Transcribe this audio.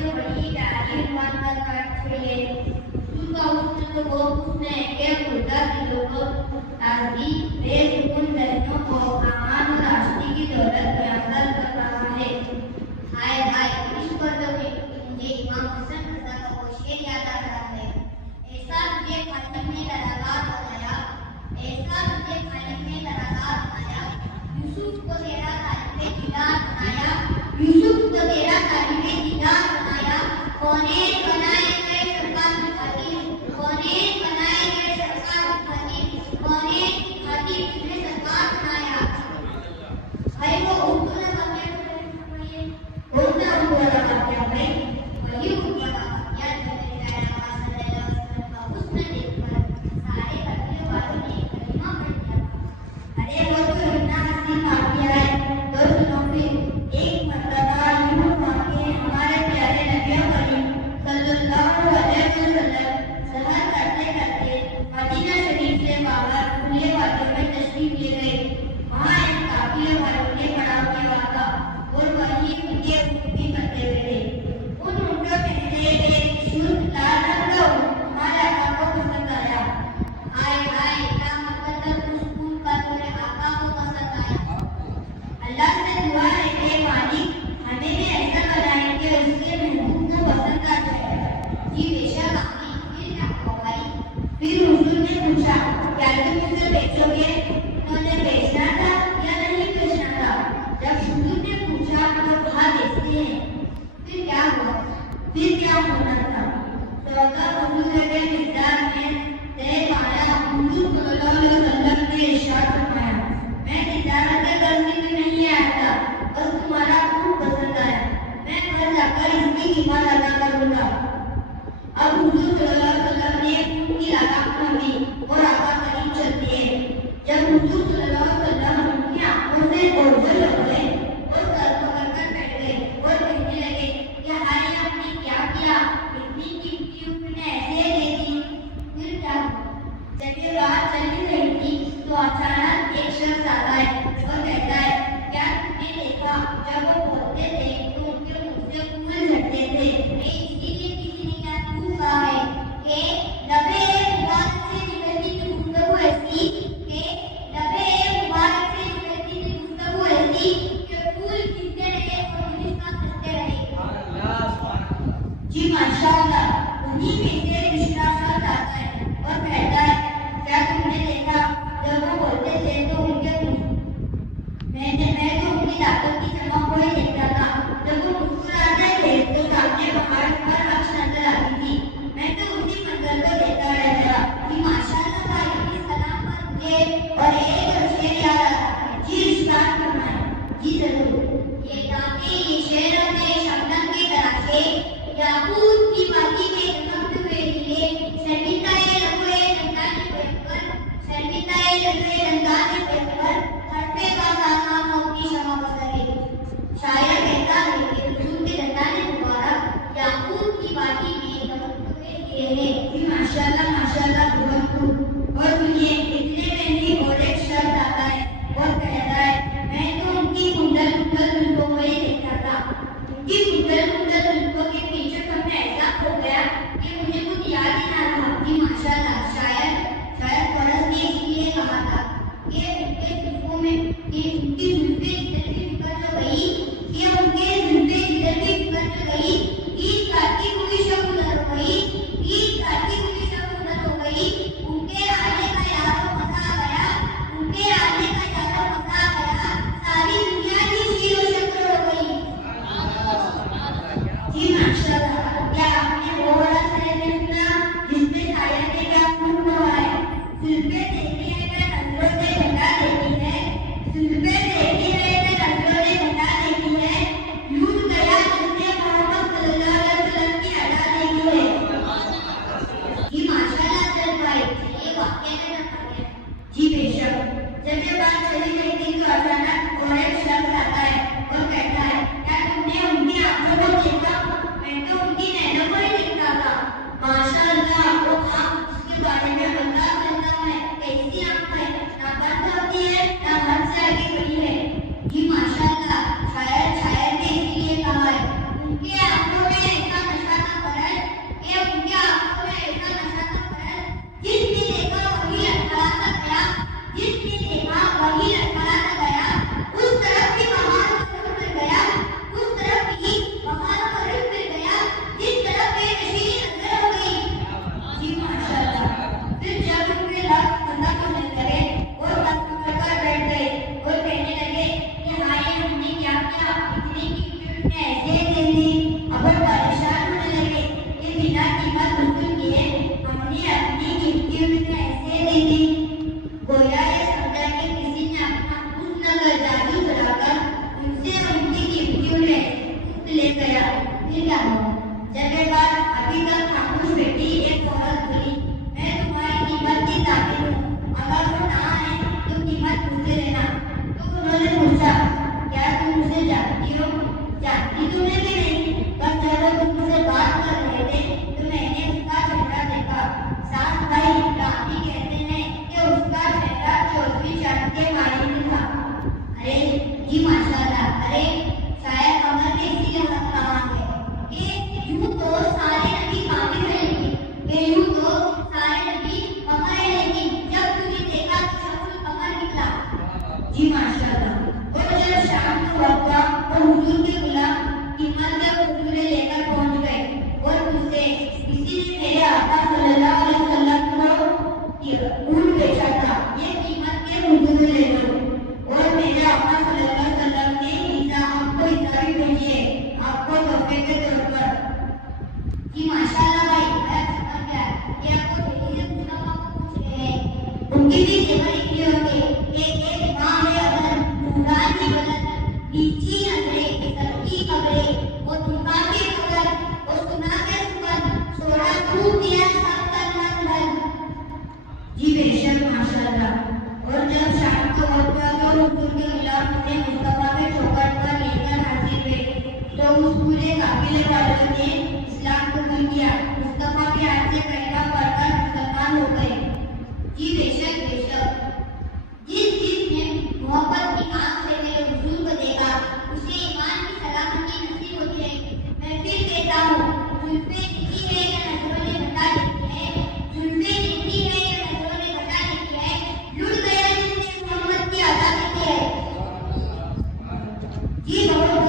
जो बड़ी प्यारी मानकर काट छे उनका उसने तो वो उसने के खुदा दिलों को ताज़ी बेसुकून लहरों को अमान और आशिकी की दौलत में हासिल कर रहा है। हाय हाय इस पर्दों में मुझे इमाम हसन रज़ा का वो शेर याद आ रहा है। ऐसा मुझे खालिक ने लगातार बनाया, ऐसा मुझे खालिक ने लगातार बनाया, यूसुफ को तेरा तारीफ़े दीदार बनाया, यूसुफ को तेरा तारीफ़े दीदार बनाया, कौनें बनाए गए सरकार की खातिर, कौनें बनाए गए सरकार की खातिर, कौनें की खातिर तुमने सरकार बनाया। भाई वो उर्दू में बातें सुनिए, उर्दू वाला बातें भाई वही उर्दू वाला या जो मेरे प्यारे नवाज सल्लल्लाहु अलैहि वसल्लम का हुस्न देखकर सारे कबीले वालों ने कलीमा पढ़ दिया। अरे वो तो इतना हसीन काफिया है, तो सुनो फिर एक मर्तबा यूं हुआ कि हमारे प्यारे नबी करीम सल्लल्लाहु अलैहि वसल्लम सफर करते करते मदीना शरीफ से बाहर खुले वादियों में तशरीफ ले गए। वहाँ एक काफिले वालों ने पड़ाव किया था और वहीं उनके ऊँट भी बंधे हुए थे। उन ऊँटों में से एक शुद्ध लाल रंग का ऊँट हमारे आका को पसंद आया। हाय हाय क्या मुकद्दर उस ऊँट का तुम्हारे आका को पसंद आया। अल्लाह से दुआ है कि मालिक हमें भी ऐसा बनाए कि उसके महबूब को पसंद आ जाए। जी बेशक आमीन। फिर क्या हुआ भाई? फिर हुजूर ने पूछा क्या तुम उसे बेचोगे? उन्होंने बेचना था या नहीं बेचना था? जब हुजूर ने पूछा तो कहा बेचते हैं। फिर क्या हुआ? फिर क्या होना था? सौदा हुजूर के मिक़दार में तय पाया। हुजूर सल्लल्लाहु अलैहि वसल्लम ने इरशाद फरमाया, मैं तिजारत के गर्ज में नहीं आया था, बस तुम्हारा ऊँट पसंद आया, मैं घर जाकर इसकी कीमत अदा करूँगा। अब हुजूर सल्लल्लाहु अलैहि वसल्लम ने ऊँट की लगाम थामी और आका करीब चलते हैं। जब हुजूर सल्लल्लाहु अलैहि वसल्लम उनकी आंखों से ओझल हो गए और सर पकड़कर बैठ गए और कहने लगे कि हाय आपने क्या किया? इतनी कीमती ऊँट ने ऐसे दे दी। फिर क्या हुआ? जब ये बात चल रही थी तो अचानक एक शख्स आता है और कहता है क्या तुमने देखा जब वो बोलते थे तो उनके मुंह से फूल झड़ते थे। इसीलिए किसी ने क्या पूछा है कि लबे मुबारक से निकलती थी गुफ्तगू ऐसी कि लबे मुबारक से निकलती थी गुफ्तगू ऐसी कि फूल खिलते रहे और गुलिस्तान सजते रहे। जी माशाअल्लाह। उन्हीं में से दूसरा शख्स आता है और कहता है क्या तुमने देखा जब वो बोलते थे तो उनके मैं तो उनकी ताकत की चमक को ही देखता था। जब वो मुस्कुराते थे तो सामने पहाड़ पर अक्ष नजर आती थी, मैं तो उसी मंजर को देखता रहता। कि माशाअल्लाह भाई इस कलाम पर मुझे और एक शेर याद आता है। जी इरशाद फरमाएं। जी जरूर। ये गाते ये शेर अपने शबनम के तराशे याकूत की बाती में चमकते हुए हीरे शर्मिंदाए लबोए रंगाने पर शर्मिंदाए लबोए रंगाने पर हटने का साना मौती शमा बसरे। शायर कहता है कि हुजूर के रंगाने मुबारक याकूत की बाती में चमकते हुए हीरे हैं। जी माशाअल्लाह माशाअल्लाह बहुत खूब। और सुनिए इतने में ही और एक शख्स आता है और कहता है मैं तो उनकी कुंडल कुंडल जुल्फों को ही देखता था। उनकी कुंडल कुंडल जुल्फों के पीछे तो मैं ऐसा खो गया कि मुझे कुछ याद ही ना रहा। जी माशाअल्लाह। शायद फरज ने इसलिए कहा था कि उनके जुल्फों में कि उनकी जुल्फें जिधर भी निकल जो गई कि उनके जुल्फें जिधर भी निकल जो गई ईद काटी हुई शब उधर हो गई, ईद काटी हुई शब उधर हो गई। सबकी खबरें वो झुका के खबर वो सुना के सुगंध छोड़ा खूब दिया सब तन मन धन। जी बेशक माशाल्लाह। और जब शाम को वक्त हुआ तो हुजूर के गुलाम ने मुस्तफा के चौखट पर लेकर हाजिर हुए तो उस पूरे काफिले वालों ने इस्लाम कबूल किया। मुस्तफा के हाथ से कलमा पढ़कर मुसलमान हो गए। जी बेशक बेशक। जिसने मोहब्बत की आंख से मेरे हुजूर को देखा उसे ईमान की सलामती नसीब होती है। मैं फिर कहता हूँ जुल्फे नीची है या नजरों ने घटा देती है, जुल्फे नीची है या नजरों ने घटा देती है, लुट गया जिसने मोहम्मद की आजादी की है। जी बहुत